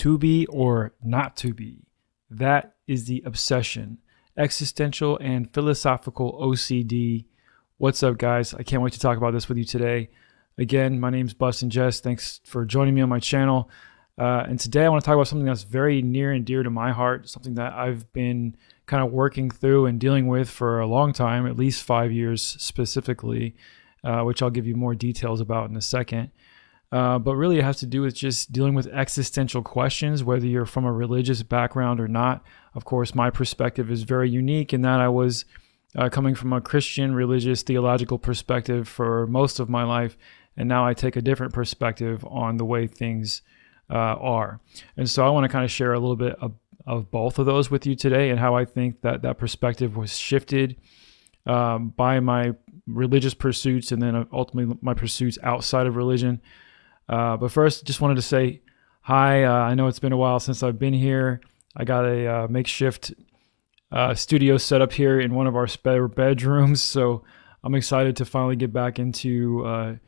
To be or not to be. That is the obsession. Existential and philosophical OCD. What's up, guys? I can't wait to talk about this with you today. Again, my name's Bustin' Jess. Thanks for joining me on my channel. And today I want to talk about something that's very near and dear to my heart, something that I've been kind of working through and dealing with for a long time, at least 5 years specifically, which I'll give you more details about in a second. But really it has to do with just dealing with existential questions, whether you're from a religious background or not. Of course, my perspective is very unique in that I was coming from a Christian, religious, theological perspective for most of my life. And now I take a different perspective on the way things are. And so I want to kind of share a little bit of both of those with you today and how I think that that perspective was shifted by my religious pursuits and then ultimately my pursuits outside of religion. But first, just wanted to say hi. I know it's been a while since I've been here. I got a makeshift studio set up here in one of our spare bedrooms, so I'm excited to finally get back into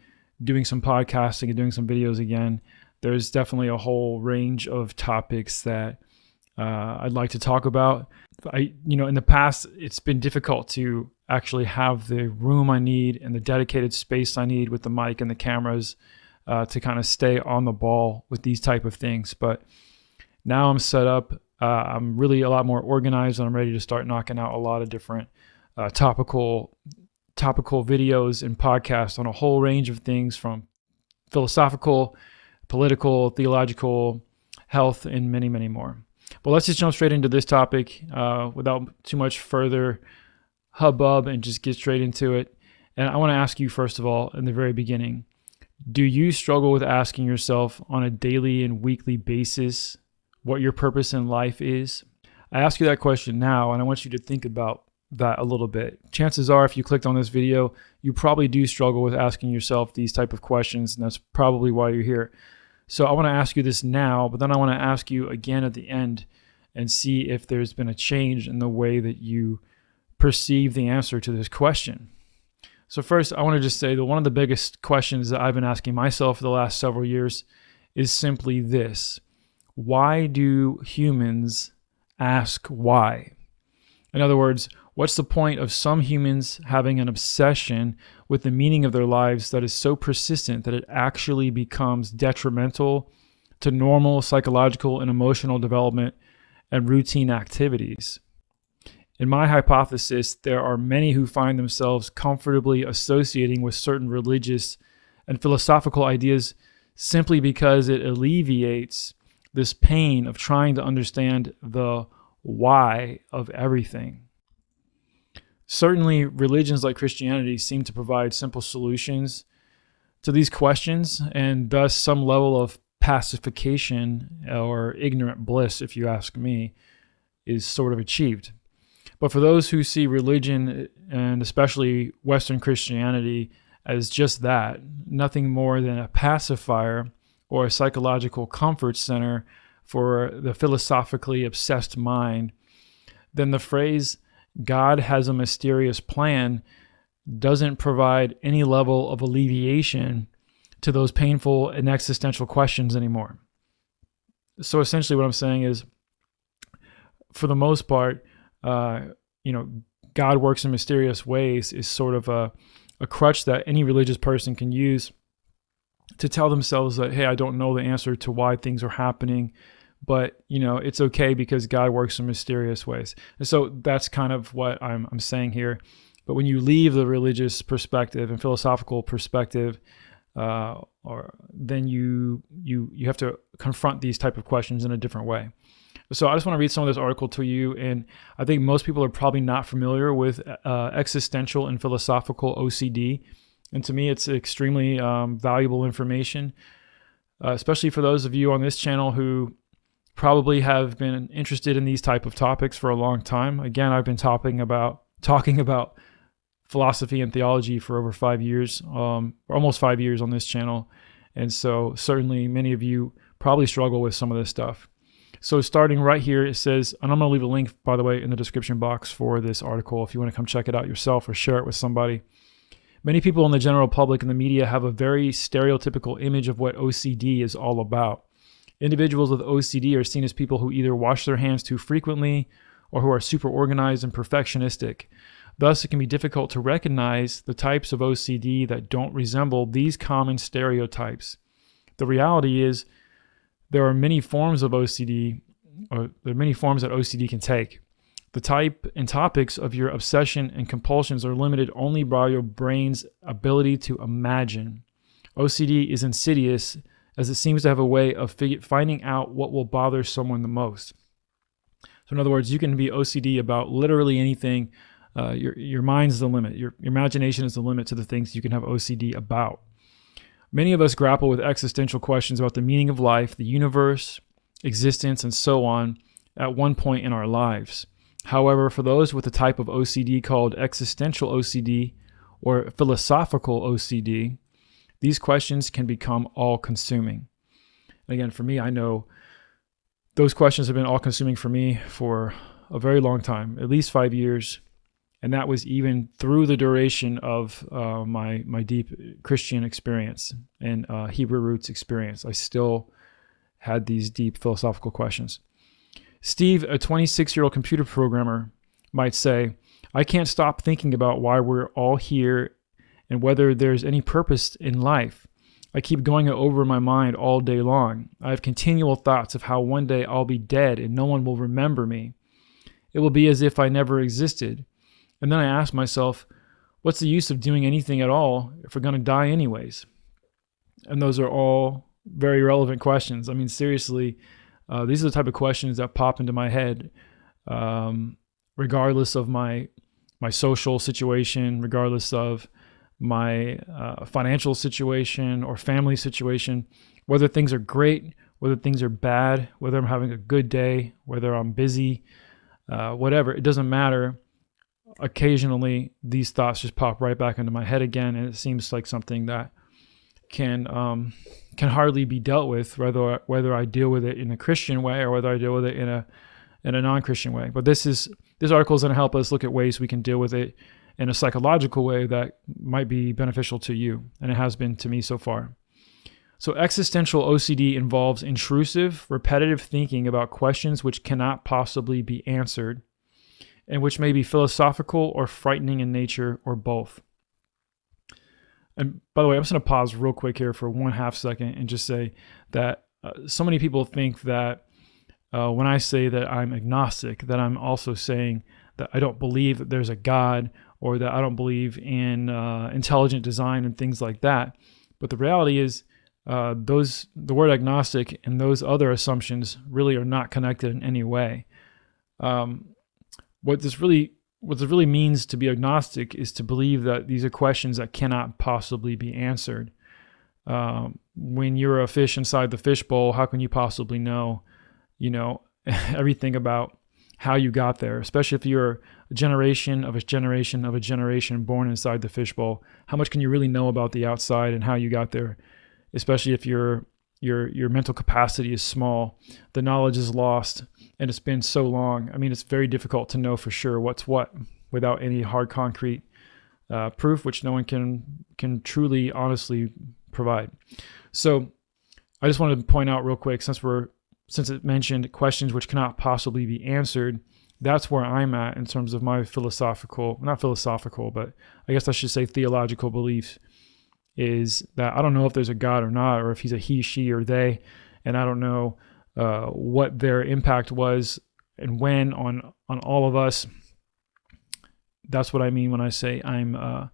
doing some podcasting and doing some videos again. There's definitely a whole range of topics that I'd like to talk about. In the past, it's been difficult to actually have the room I need and the dedicated space I need with the mic and the cameras to kind of stay on the ball with these type of things. But now I'm set up. I'm really a lot more organized and I'm ready to start knocking out a lot of different topical videos and podcasts on a whole range of things from philosophical, political, theological, health, and many, many more. But let's just jump straight into this topic without too much further hubbub and just get straight into it. And I want to ask you, first of all, in the very beginning, do you struggle with asking yourself on a daily and weekly basis what your purpose in life is? I ask you that question now, and I want you to think about that a little bit. Chances are, if you clicked on this video, you probably do struggle with asking yourself these type of questions, and that's probably why you're here. So I want to ask you this now, but then I want to ask you again at the end and see if there's been a change in the way that you perceive the answer to this question. So first, I want to just say that one of the biggest questions that I've been asking myself for the last several years is simply this: why do humans ask why? In other words, what's the point of some humans having an obsession with the meaning of their lives that is so persistent that it actually becomes detrimental to normal psychological and emotional development and routine activities? In my hypothesis, there are many who find themselves comfortably associating with certain religious and philosophical ideas simply because it alleviates this pain of trying to understand the why of everything. Certainly, religions like Christianity seem to provide simple solutions to these questions, and thus some level of pacification or ignorant bliss, if you ask me, is sort of achieved. But for those who see religion, and especially Western Christianity, as just that, nothing more than a pacifier or a psychological comfort center for the philosophically obsessed mind, then the phrase, God has a mysterious plan, doesn't provide any level of alleviation to those painful and existential questions anymore. So essentially what I'm saying is, for the most part, God works in mysterious ways is sort of a crutch that any religious person can use to tell themselves that, hey, I don't know the answer to why things are happening, but it's okay because God works in mysterious ways. And so that's kind of what I'm saying here. But when you leave the religious perspective and philosophical perspective, then you have to confront these type of questions in a different way. So I just want to read some of this article to you, and I think most people are probably not familiar with existential and philosophical OCD, and to me it's extremely valuable information, especially for those of you on this channel who probably have been interested in these type of topics for a long time. Again, I've been talking about philosophy and theology for over 5 years, or almost 5 years on this channel, and so certainly many of you probably struggle with some of this stuff. So starting right here, it says, and I'm going to leave a link, by the way, in the description box for this article if you want to come check it out yourself or share it with somebody. Many people in the general public and the media have a very stereotypical image of what OCD is all about. Individuals with OCD are seen as people who either wash their hands too frequently or who are super organized and perfectionistic. Thus, it can be difficult to recognize the types of OCD that don't resemble these common stereotypes. The reality is there are many forms of OCD, or there are many forms that OCD can take. The type and topics of your obsession and compulsions are limited only by your brain's ability to imagine. OCD is insidious as it seems to have a way of finding out what will bother someone the most. So in other words, you can be OCD about literally anything. Your mind's the limit. Your imagination is the limit to the things you can have OCD about. Many of us grapple with existential questions about the meaning of life, the universe, existence, and so on at one point in our lives. However, for those with a type of OCD called existential OCD or philosophical OCD, these questions can become all-consuming. Again, for me, I know those questions have been all-consuming for me for a very long time, at least 5 years. And that was even through the duration of my deep Christian experience and Hebrew roots experience. I still had these deep philosophical questions. Steve, a 26-year-old computer programmer, might say, I can't stop thinking about why we're all here and whether there's any purpose in life. I keep going over in my mind all day long. I have continual thoughts of how one day I'll be dead and no one will remember me. It will be as if I never existed. And then I ask myself, what's the use of doing anything at all if we're going to die anyways? And those are all very relevant questions. I mean, seriously, these are the type of questions that pop into my head, regardless of my social situation, regardless of my financial situation or family situation, whether things are great, whether things are bad, whether I'm having a good day, whether I'm busy, whatever, it doesn't matter. Occasionally, these thoughts just pop right back into my head again, and it seems like something that can hardly be dealt with, whether I deal with it in a Christian way or whether I deal with it in a non-Christian way. But this article is going to help us look at ways we can deal with it in a psychological way that might be beneficial to you, and it has been to me so far. So existential OCD involves intrusive, repetitive thinking about questions which cannot possibly be answered, and which may be philosophical or frightening in nature, or both. And by the way, I'm just going to pause real quick here for 1/2 second and just say that so many people think that when I say that I'm agnostic, that I'm also saying that I don't believe that there's a God, or that I don't believe in intelligent design and things like that. But the reality is the word agnostic and those other assumptions really are not connected in any way. What this really means to be agnostic is to believe that these are questions that cannot possibly be answered. When you're a fish inside the fishbowl, how can you possibly know, everything about how you got there? Especially if you're a generation of a generation of a generation born inside the fishbowl, how much can you really know about the outside and how you got there? Especially if your mental capacity is small, the knowledge is lost, and it's been so long. I mean, it's very difficult to know for sure what's what without any hard concrete proof, which no one can truly, honestly provide. So I just wanted to point out real quick, since it mentioned questions which cannot possibly be answered, that's where I'm at in terms of my not philosophical, but I guess I should say theological beliefs, is that I don't know if there's a God or not, or if he's a he, she, or they, and I don't know what their impact was and when on all of us. That's what I mean when I say I'm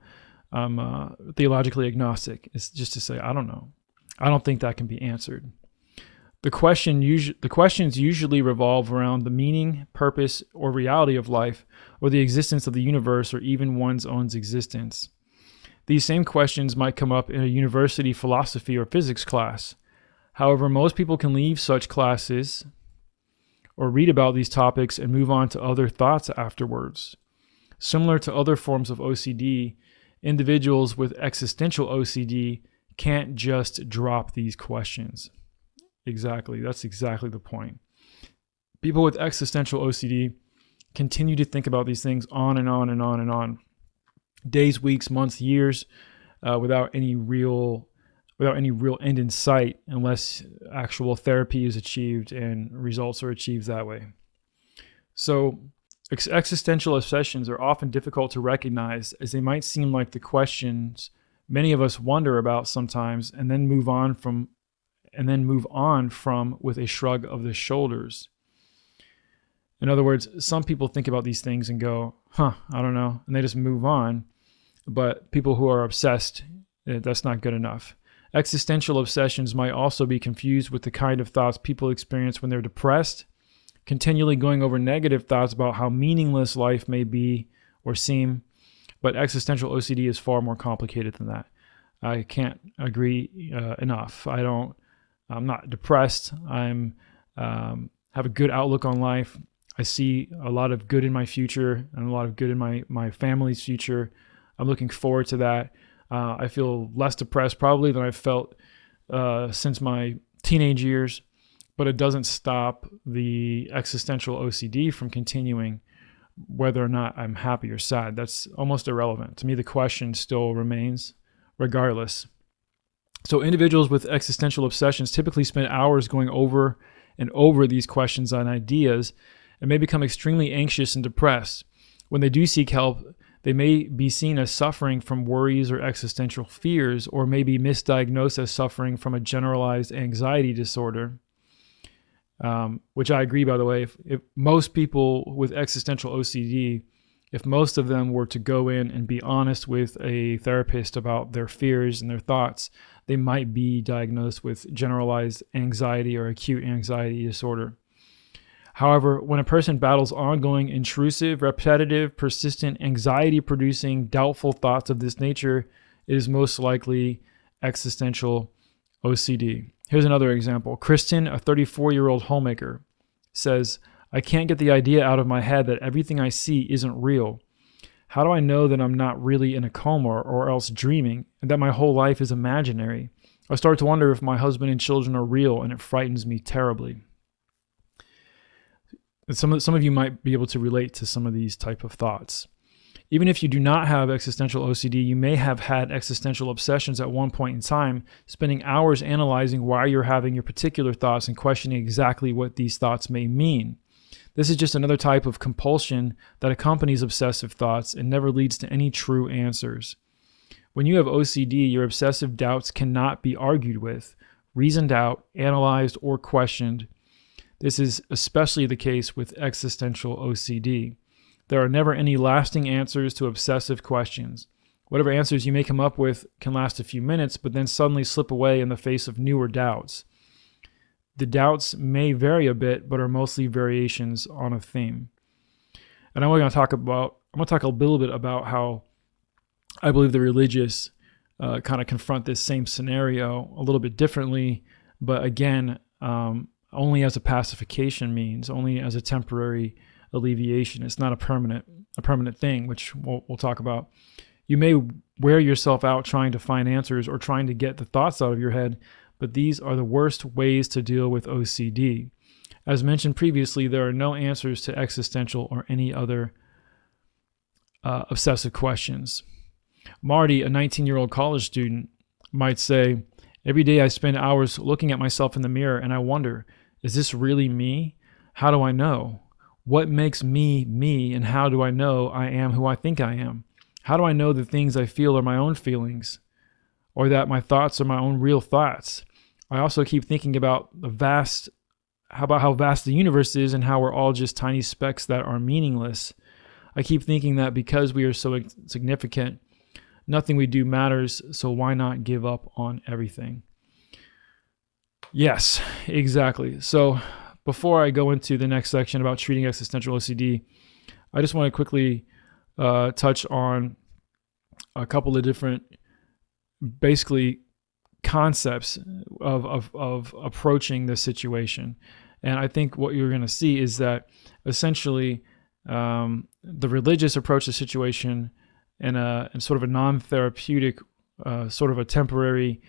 theologically agnostic. It's just to say I don't know. I don't think that can be answered. The questions usually revolve around the meaning, purpose, or reality of life, or the existence of the universe, or even one's own existence. These same questions might come up in a university philosophy or physics class. However, most people can leave such classes or read about these topics and move on to other thoughts afterwards. Similar to other forms of OCD, individuals with existential OCD can't just drop these questions. Exactly. That's exactly the point. People with existential OCD continue to think about these things on and on and on and on. Days, weeks, months, years, without any real without any real end in sight unless actual therapy is achieved and results are achieved that way. So existential obsessions are often difficult to recognize, as they might seem like the questions many of us wonder about sometimes and then move on from with a shrug of the shoulders. In other words, some people think about these things and go, I don't know, and they just move on. But people who are obsessed, that's not good enough. Existential obsessions might also be confused with the kind of thoughts people experience when they're depressed, continually going over negative thoughts about how meaningless life may be or seem. But existential OCD is far more complicated than that. I can't agree enough. I'm not depressed. I'm have a good outlook on life. I see a lot of good in my future and a lot of good in my family's future. I'm looking forward to that. I feel less depressed probably than I've felt since my teenage years, but it doesn't stop the existential OCD from continuing whether or not I'm happy or sad. That's almost irrelevant. To me, the question still remains regardless. So individuals with existential obsessions typically spend hours going over and over these questions and ideas and may become extremely anxious and depressed. When they do seek help, they may be seen as suffering from worries or existential fears, or may be misdiagnosed as suffering from a generalized anxiety disorder, which I agree, by the way. If most people with existential OCD, if most of them were to go in and be honest with a therapist about their fears and their thoughts, they might be diagnosed with generalized anxiety or acute anxiety disorder. However, when a person battles ongoing, intrusive, repetitive, persistent, anxiety-producing, doubtful thoughts of this nature, it is most likely existential OCD. Here's another example. Kristen, a 34-year-old homemaker, says, I can't get the idea out of my head that everything I see isn't real. How do I know that I'm not really in a coma or else dreaming, and that my whole life is imaginary? I start to wonder if my husband and children are real, and it frightens me terribly. Some of you might be able to relate to some of these type of thoughts. Even if you do not have existential OCD, you may have had existential obsessions at one point in time, spending hours analyzing why you're having your particular thoughts and questioning exactly what these thoughts may mean. This is just another type of compulsion that accompanies obsessive thoughts and never leads to any true answers. When you have OCD, your obsessive doubts cannot be argued with, reasoned out, analyzed, or questioned. This is especially the case with existential OCD. There are never any lasting answers to obsessive questions. Whatever answers you may come up with can last a few minutes, but then suddenly slip away in the face of newer doubts. The doubts may vary a bit, but are mostly variations on a theme. And I'm going to talk a little bit about how I believe the religious kind of confront this same scenario a little bit differently, but again, only as a pacification means, only as a temporary alleviation. It's not a permanent thing, which we'll talk about. You may wear yourself out trying to find answers or trying to get the thoughts out of your head, but these are the worst ways to deal with OCD. As mentioned previously, there are no answers to existential or any other obsessive questions. Marty, a 19-year-old college student, might say, every day I spend hours looking at myself in the mirror and I wonder, is this really me? How do I know? What makes me me, and how do I know I am who I think I am? How do I know the things I feel are my own feelings, or that my thoughts are my own real thoughts? I also keep thinking about how vast the universe is and how we're all just tiny specks that are meaningless. I keep thinking that because we are so significant, nothing we do matters, so why not give up on everything? Yes, exactly. So before I go into the next section about treating existential OCD, I just want to quickly touch on a couple of different, basically, concepts of approaching this situation. And I think what you're going to see is that essentially the religious approach to the situation in sort of a non-therapeutic, sort of a temporary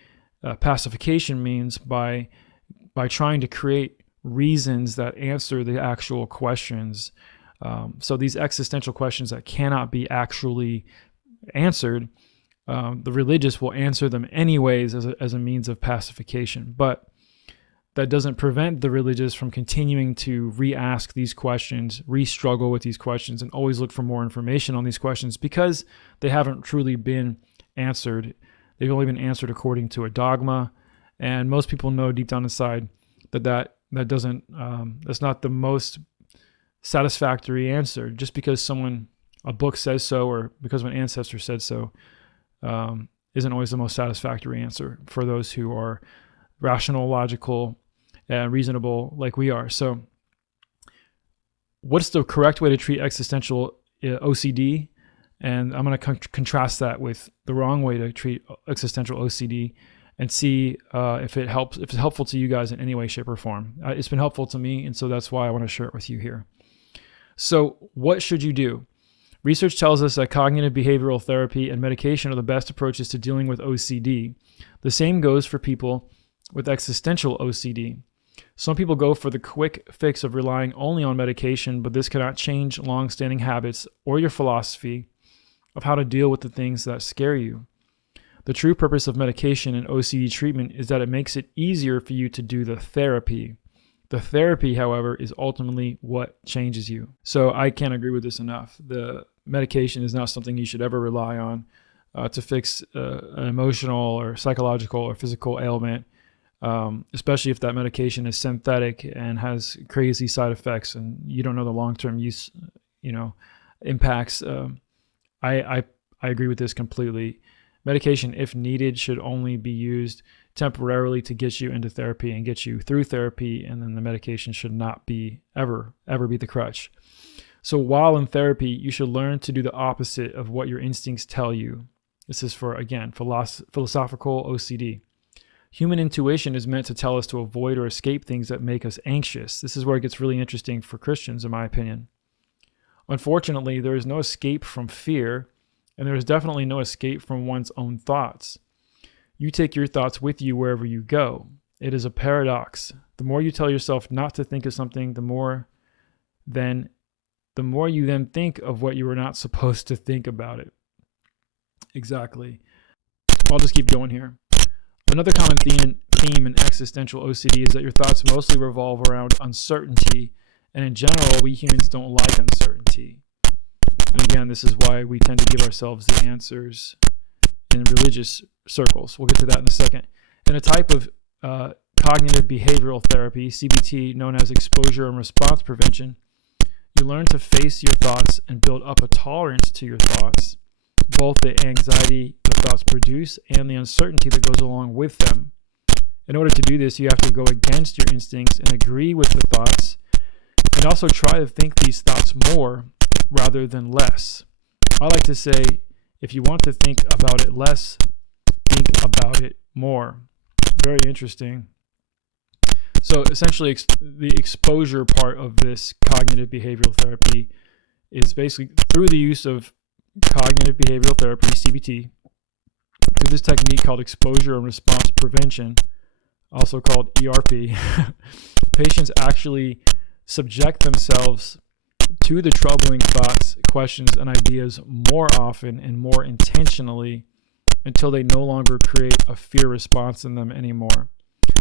pacification means by trying to create reasons that answer the actual questions. So these existential questions that cannot be actually answered, the religious will answer them anyways as a means of pacification. But that doesn't prevent the religious from continuing to re-ask these questions, re-struggle with these questions, and always look for more information on these questions because they haven't truly been answered. They've only been answered according to a dogma. And most people know deep down inside that doesn't, that's not the most satisfactory answer. Just because a book says so, or because an ancestor said so, isn't always the most satisfactory answer for those who are rational, logical, and reasonable like we are. So what's the correct way to treat existential OCD? And I'm going to contrast that with the wrong way to treat existential OCD and see if it's helpful to you guys in any way, shape, or form. It's been helpful to me, and so that's why I want to share it with you here. So what should you do? Research tells us that cognitive behavioral therapy and medication are the best approaches to dealing with OCD. The same goes for people with existential OCD. Some people go for the quick fix of relying only on medication, but this cannot change long-standing habits or your philosophy of how to deal with the things that scare you. The true purpose of medication and OCD treatment is that it makes it easier for you to do the therapy. The therapy, however, is ultimately what changes you. So I can't agree with this enough. The medication is not something you should ever rely on to fix an emotional or psychological or physical ailment, especially if that medication is synthetic and has crazy side effects and you don't know the long-term use, impacts. I agree with this completely. Medication, if needed, should only be used temporarily to get you into therapy and get you through therapy, and then the medication should not be ever be the crutch. So while in therapy, you should learn to do the opposite of what your instincts tell you. This is for, again, philosophical OCD. Human intuition is meant to tell us to avoid or escape things that make us anxious. This is where it gets really interesting for Christians, in my opinion. Unfortunately, there is no escape from fear, and there is definitely no escape from one's own thoughts. You take your thoughts with you wherever you go. It is a paradox. The more you tell yourself not to think of something, the more you then think of what you were not supposed to think about it. Exactly. I'll just keep going here. Another common theme in existential OCD is that your thoughts mostly revolve around uncertainty, and in general, we humans don't like uncertainty. And again, this is why we tend to give ourselves the answers in religious circles. We'll get to that in a second. In a type of cognitive behavioral therapy, CBT, known as exposure and response prevention, you learn to face your thoughts and build up a tolerance to your thoughts, both the anxiety the thoughts produce and the uncertainty that goes along with them. In order to do this, you have to go against your instincts and agree with the thoughts, and also try to think these thoughts more rather than less. I like to say, if you want to think about it less, think about it more. Very interesting. So essentially, the exposure part of this cognitive behavioral therapy is basically through the use of cognitive behavioral therapy, CBT, through this technique called exposure and response prevention, also called ERP, patients actually subject themselves to the troubling thoughts, questions, and ideas more often and more intentionally until they no longer create a fear response in them anymore.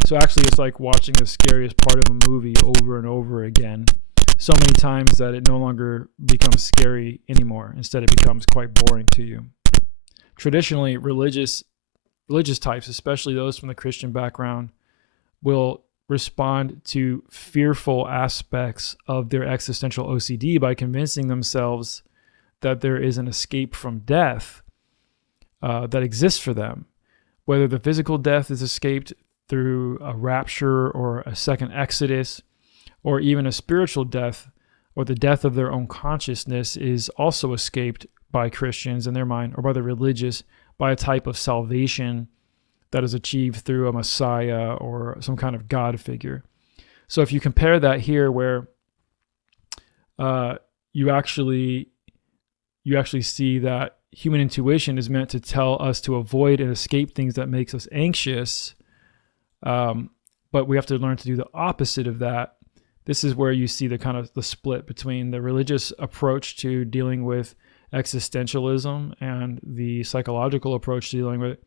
So actually, it's like watching the scariest part of a movie over and over again, so many times that it no longer becomes scary anymore. Instead, it becomes quite boring to you. Traditionally, religious types, especially those from the Christian background, will respond to fearful aspects of their existential OCD by convincing themselves that there is an escape from death that exists for them. Whether the physical death is escaped through a rapture or a second exodus, or even a spiritual death or the death of their own consciousness is also escaped by Christians in their mind, or by the religious, by a type of salvation that is achieved through a Messiah or some kind of God figure. So if you compare that here, where you actually see that human intuition is meant to tell us to avoid and escape things that makes us anxious, but we have to learn to do the opposite of that. This is where you see the kind of the split between the religious approach to dealing with existentialism and the psychological approach to dealing with it.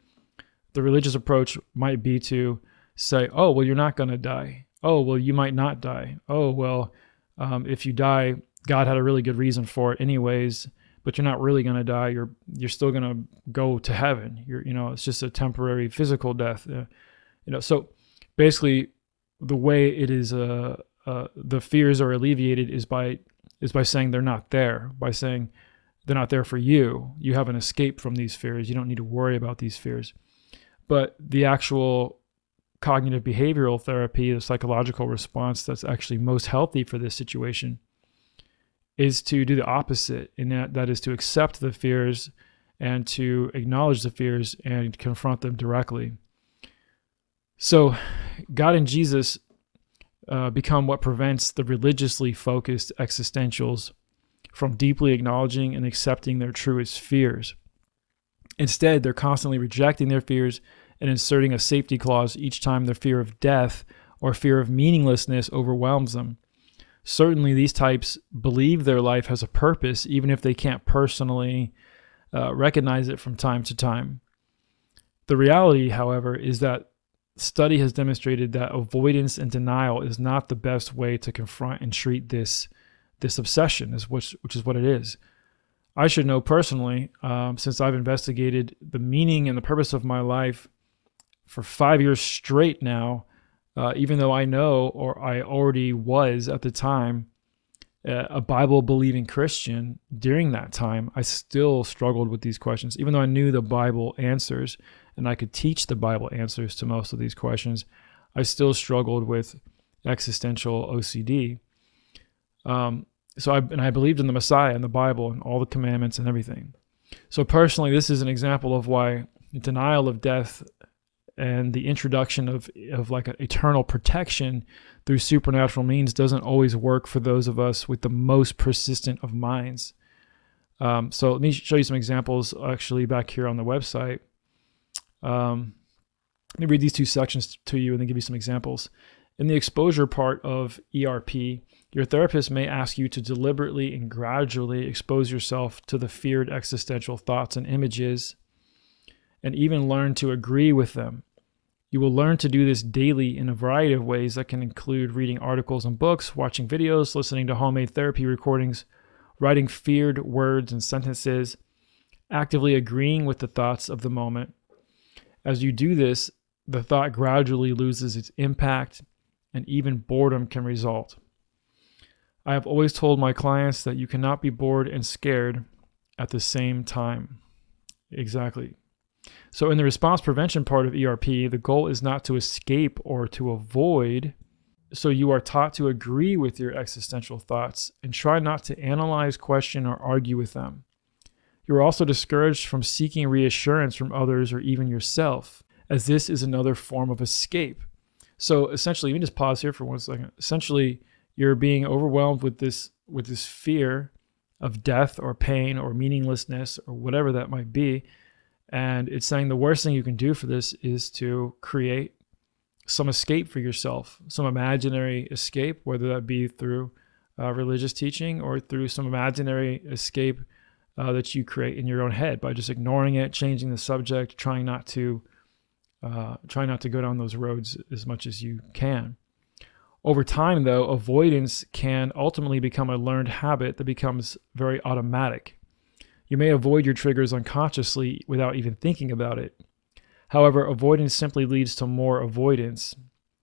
The religious approach might be to say, oh, well, you're not going to die. Oh, well, you might not die. Oh, well, if you die, God had a really good reason for it anyways, but you're not really going to die. You're still going to go to heaven. It's just a temporary physical death. So basically the way it is, the fears are alleviated is by saying they're not there, by saying they're not there for you. You have an escape from these fears. You don't need to worry about these fears. But the actual cognitive behavioral therapy, the psychological response that's actually most healthy for this situation, is to do the opposite, and that is to accept the fears and to acknowledge the fears and confront them directly. So God and Jesus become what prevents the religiously focused existentials from deeply acknowledging and accepting their truest fears. Instead, they're constantly rejecting their fears and inserting a safety clause each time their fear of death or fear of meaninglessness overwhelms them. Certainly, these types believe their life has a purpose, even if they can't personally recognize it from time to time. The reality, however, is that study has demonstrated that avoidance and denial is not the best way to confront and treat this obsession, which is what it is. I should know personally, since I've investigated the meaning and the purpose of my life for 5 years straight now, even though I know, or I already was at the time, a Bible-believing Christian. During that time, I still struggled with these questions. Even though I knew the Bible answers and I could teach the Bible answers to most of these questions, I still struggled with existential OCD. I believed in the Messiah and the Bible and all the commandments and everything. So personally, this is an example of why denial of death and the introduction of like an eternal protection through supernatural means doesn't always work for those of us with the most persistent of minds. So let me show you some examples actually back here on the website. Let me read these two sections to you and then give you some examples. In the exposure part of ERP, your therapist may ask you to deliberately and gradually expose yourself to the feared existential thoughts and images, and even learn to agree with them. You will learn to do this daily in a variety of ways that can include reading articles and books, watching videos, listening to homemade therapy recordings, writing feared words and sentences, actively agreeing with the thoughts of the moment. As you do this, the thought gradually loses its impact, and even boredom can result. I have always told my clients that you cannot be bored and scared at the same time. Exactly. So in the response prevention part of ERP, the goal is not to escape or to avoid. So you are taught to agree with your existential thoughts and try not to analyze, question, or argue with them. You are also discouraged from seeking reassurance from others or even yourself, as this is another form of escape. So essentially, let me just pause here for 1 second. Essentially, you're being overwhelmed with this fear of death or pain or meaninglessness or whatever that might be. And it's saying the worst thing you can do for this is to create some escape for yourself, some imaginary escape, whether that be through religious teaching or through some imaginary escape that you create in your own head by just ignoring it, changing the subject, trying not to go down those roads as much as you can. Over time, though, avoidance can ultimately become a learned habit that becomes very automatic. You may avoid your triggers unconsciously without even thinking about it. However, avoidance simply leads to more avoidance.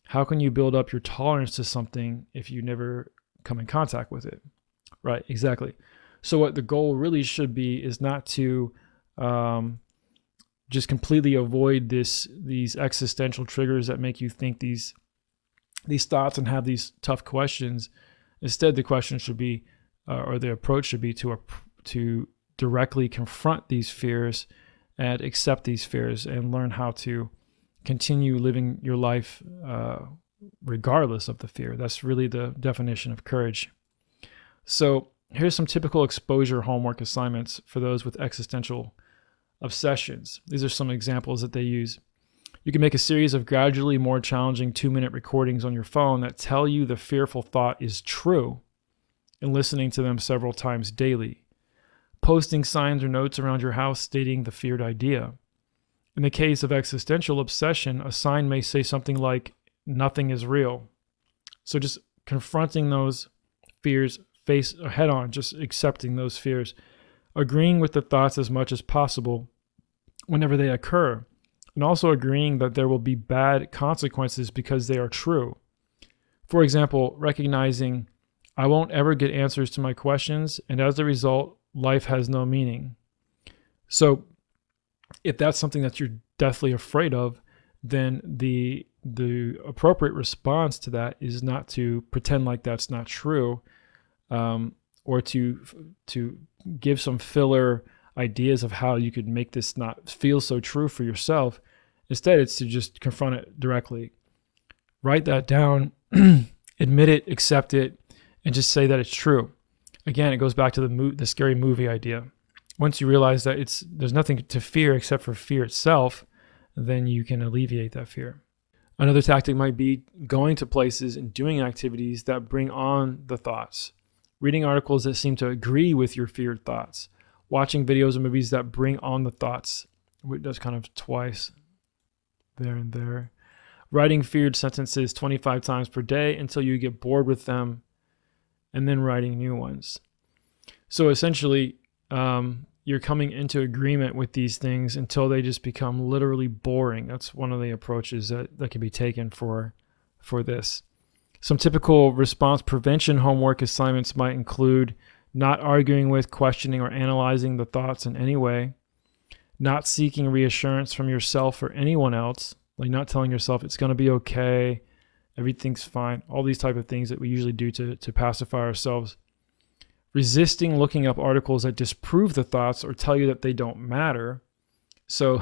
How can you build up your tolerance to something if you never come in contact with it? Right, exactly. So what the goal really should be is not to just completely avoid these existential triggers that make you think these thoughts and have these tough questions. Instead, the question should be, or the approach should be to directly confront these fears and accept these fears and learn how to continue living your life regardless of the fear. That's really the definition of courage. So here's some typical exposure homework assignments for those with existential obsessions. These are some examples that they use. You can make a series of gradually more challenging 2-minute recordings on your phone that tell you the fearful thought is true, and listening to them several times daily. posting signs or notes around your house stating the feared idea. In the case of existential obsession, a sign may say something like, "Nothing is real." So just confronting those fears face head on, just accepting those fears, agreeing with the thoughts as much as possible whenever they occur, and also agreeing that there will be bad consequences because they are true. For example, recognizing, "I won't ever get answers to my questions, and as a result, life has no meaning." So if that's something that you're deathly afraid of, then the appropriate response to that is not to pretend like that's not true, or to give some filler ideas of how you could make this not feel so true for yourself. Instead, it's to just confront it directly. Write that down, admit it, accept it, and just say that it's true. Again, it goes back to the scary movie idea. Once you realize that there's nothing to fear except for fear itself, then you can alleviate that fear. Another tactic might be going to places and doing activities that bring on the thoughts. Reading articles that seem to agree with your feared thoughts. Watching videos or movies that bring on the thoughts. That's kind of twice there and there. Writing feared sentences 25 times per day until you get bored with them, and then writing new ones. So essentially, you're coming into agreement with these things until they just become literally boring. That's one of the approaches that can be taken for this. Some typical response prevention homework assignments might include not arguing with, questioning, or analyzing the thoughts in any way, not seeking reassurance from yourself or anyone else, like not telling yourself it's going to be okay, everything's fine, all these type of things that we usually do to pacify ourselves. Resisting looking up articles that disprove the thoughts or tell you that they don't matter. So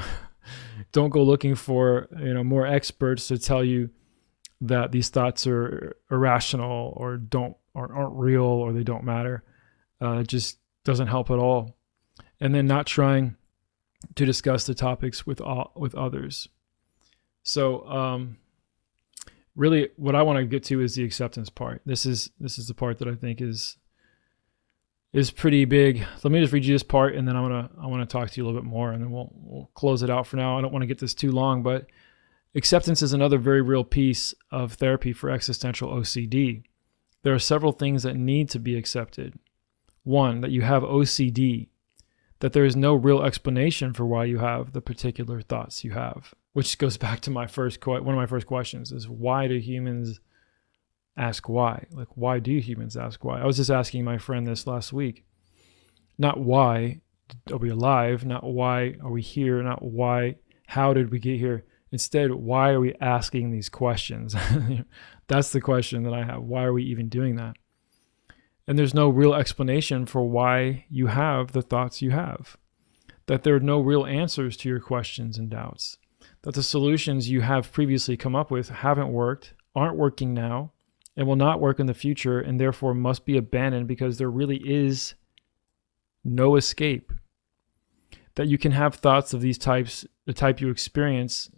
don't go looking for more experts to tell you that these thoughts are irrational or aren't real or they don't matter. It just doesn't help at all. And then not trying to discuss the topics with others. So really, what I want to get to is the acceptance part. This is the part that I think is pretty big. Let me just read you this part, and then I want to talk to you a little bit more, and then we'll close it out for now. I don't want to get this too long, but acceptance is another very real piece of therapy for existential OCD. There are several things that need to be accepted. One, that you have OCD, that there is no real explanation for why you have the particular thoughts you have, which goes back to one of my first questions is, why do humans ask why? Like, why do humans ask why? I was just asking my friend this last week. Not why are we alive, not why are we here, not how did we get here? Instead, why are we asking these questions? That's the question that I have. Why are we even doing that? And there's no real explanation for why you have the thoughts you have. That there are no real answers to your questions and doubts. That the solutions you have previously come up with haven't worked, aren't working now, and will not work in the future, and therefore must be abandoned because there really is no escape. That you can have thoughts of these types, the type you experience,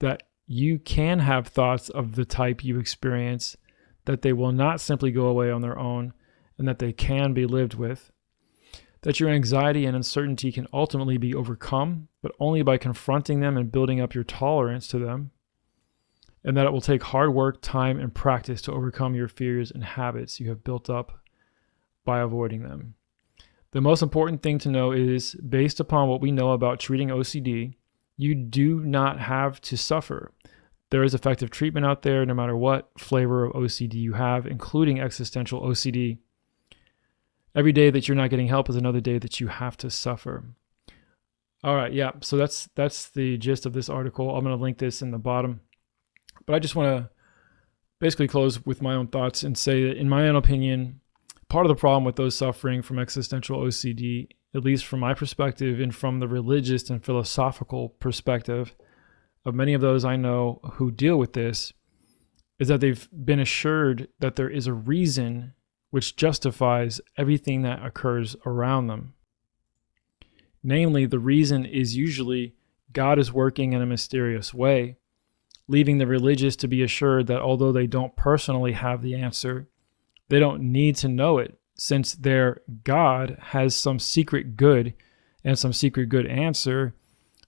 that you can have thoughts of the type you experience, that they will not simply go away on their own, and that they can be lived with. That your anxiety and uncertainty can ultimately be overcome, but only by confronting them and building up your tolerance to them. And that it will take hard work, time, and practice to overcome your fears and habits you have built up by avoiding them. The most important thing to know is, based upon what we know about treating OCD, you do not have to suffer. There is effective treatment out there no matter what flavor of OCD you have, including existential OCD. Every day that you're not getting help is another day that you have to suffer. All right, yeah, so that's the gist of this article. I'm going to link this in the bottom. But I just want to basically close with my own thoughts and say that, in my own opinion, part of the problem with those suffering from existential OCD, at least from my perspective and from the religious and philosophical perspective of many of those I know who deal with this, is that they've been assured that there is a reason which justifies everything that occurs around them. Namely, the reason is usually God is working in a mysterious way, leaving the religious to be assured that although they don't personally have the answer, they don't need to know it, since their God has some secret good and some secret good answer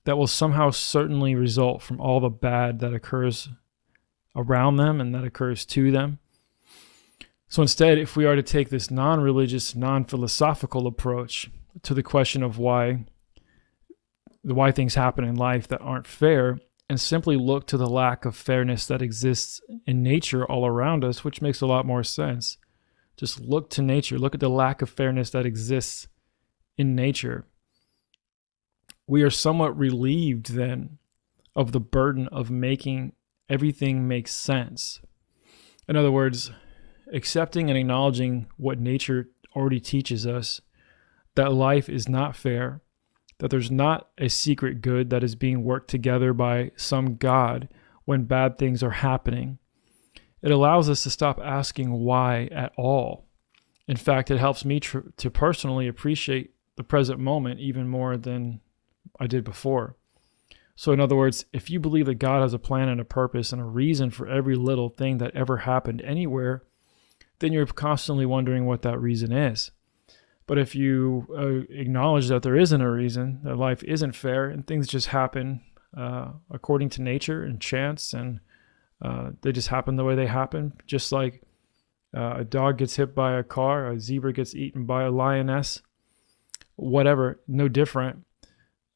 that will somehow certainly result from all the bad that occurs around them and that occurs to them. So instead, if we are to take this non-religious, non-philosophical approach to the question of why things happen in life that aren't fair, and simply look to the lack of fairness that exists in nature all around us, which makes a lot more sense. Just look to nature, look at the lack of fairness that exists in nature. We are somewhat relieved then of the burden of making everything make sense. In other words, accepting and acknowledging what nature already teaches us, that life is not fair, that there's not a secret good that is being worked together by some God when bad things are happening. It allows us to stop asking why at all. In fact, it helps me to personally appreciate the present moment even more than I did before. So in other words, if you believe that God has a plan and a purpose and a reason for every little thing that ever happened anywhere, then you're constantly wondering what that reason is. But if you acknowledge that there isn't a reason, that life isn't fair, and things just happen according to nature and chance, and they just happen the way they happen, just like a dog gets hit by a car, a zebra gets eaten by a lioness, whatever, no different,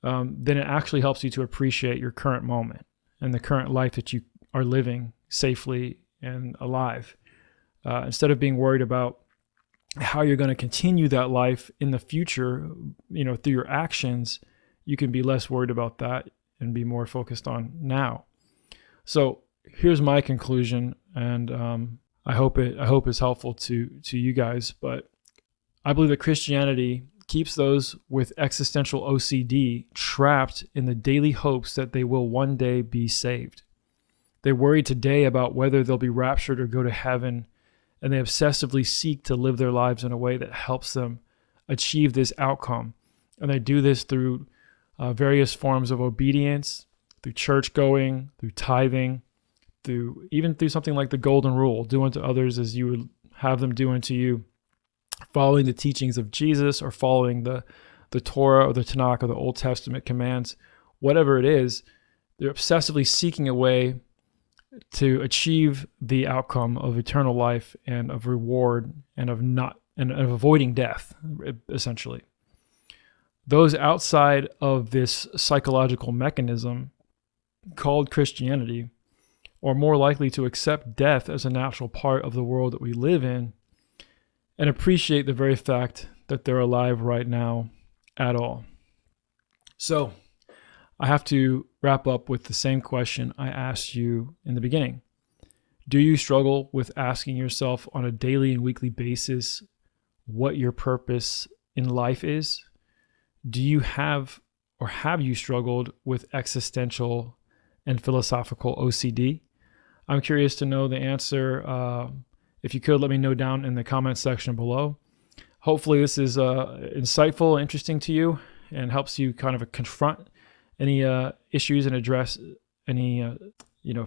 then it actually helps you to appreciate your current moment and the current life that you are living safely and alive. Instead of being worried about how you're going to continue that life in the future, through your actions, you can be less worried about that and be more focused on now. So here's my conclusion, and I hope it's helpful to you guys. But I believe that Christianity keeps those with existential OCD trapped in the daily hopes that they will one day be saved. They worry today about whether they'll be raptured or go to heaven, and they obsessively seek to live their lives in a way that helps them achieve this outcome. And they do this through various forms of obedience, through church going, through tithing, even through something like the golden rule, do unto others as you would have them do unto you, following the teachings of Jesus, or following the Torah or the Tanakh or the Old Testament commands. Whatever it is, they're obsessively seeking a way to achieve the outcome of eternal life and of reward and of avoiding death, essentially. Those outside of this psychological mechanism called Christianity are more likely to accept death as a natural part of the world that we live in and appreciate the very fact that they're alive right now at all. So I have to wrap up with the same question I asked you in the beginning. Do you struggle with asking yourself on a daily and weekly basis what your purpose in life is? Do you have you struggled with existential and philosophical OCD? I'm curious to know the answer. If you could, let me know down in the comment section below. Hopefully this is insightful, interesting to you, and helps you kind of confront any issues and address any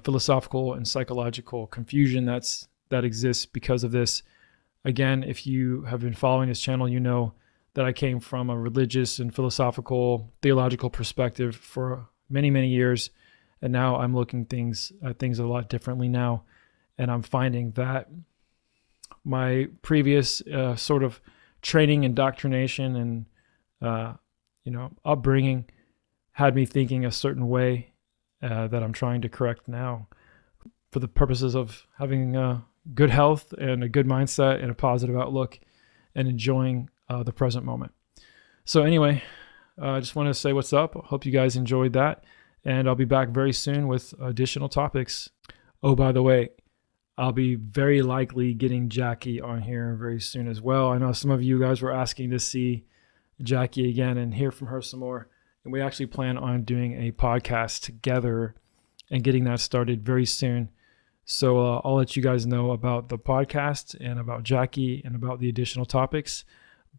philosophical and psychological confusion that exists because of this. Again, if you have been following this channel, you know that I came from a religious and philosophical, theological perspective for many, many years, and now I'm looking at things a lot differently now, and I'm finding that my previous sort of training, indoctrination, and upbringing had me thinking a certain way that I'm trying to correct now for the purposes of having good health and a good mindset and a positive outlook and enjoying the present moment. So anyway, I just want to say what's up. Hope you guys enjoyed that, and I'll be back very soon with additional topics. Oh, by the way, I'll be very likely getting Jackie on here very soon as well. I know some of you guys were asking to see Jackie again and hear from her some more. And we actually plan on doing a podcast together and getting that started very soon. So I'll let you guys know about the podcast and about Jackie and about the additional topics.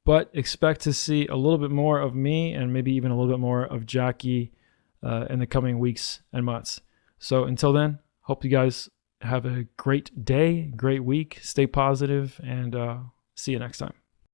But expect to see a little bit more of me and maybe even a little bit more of Jackie in the coming weeks and months. So until then, hope you guys have a great day, great week. Stay positive, and see you next time.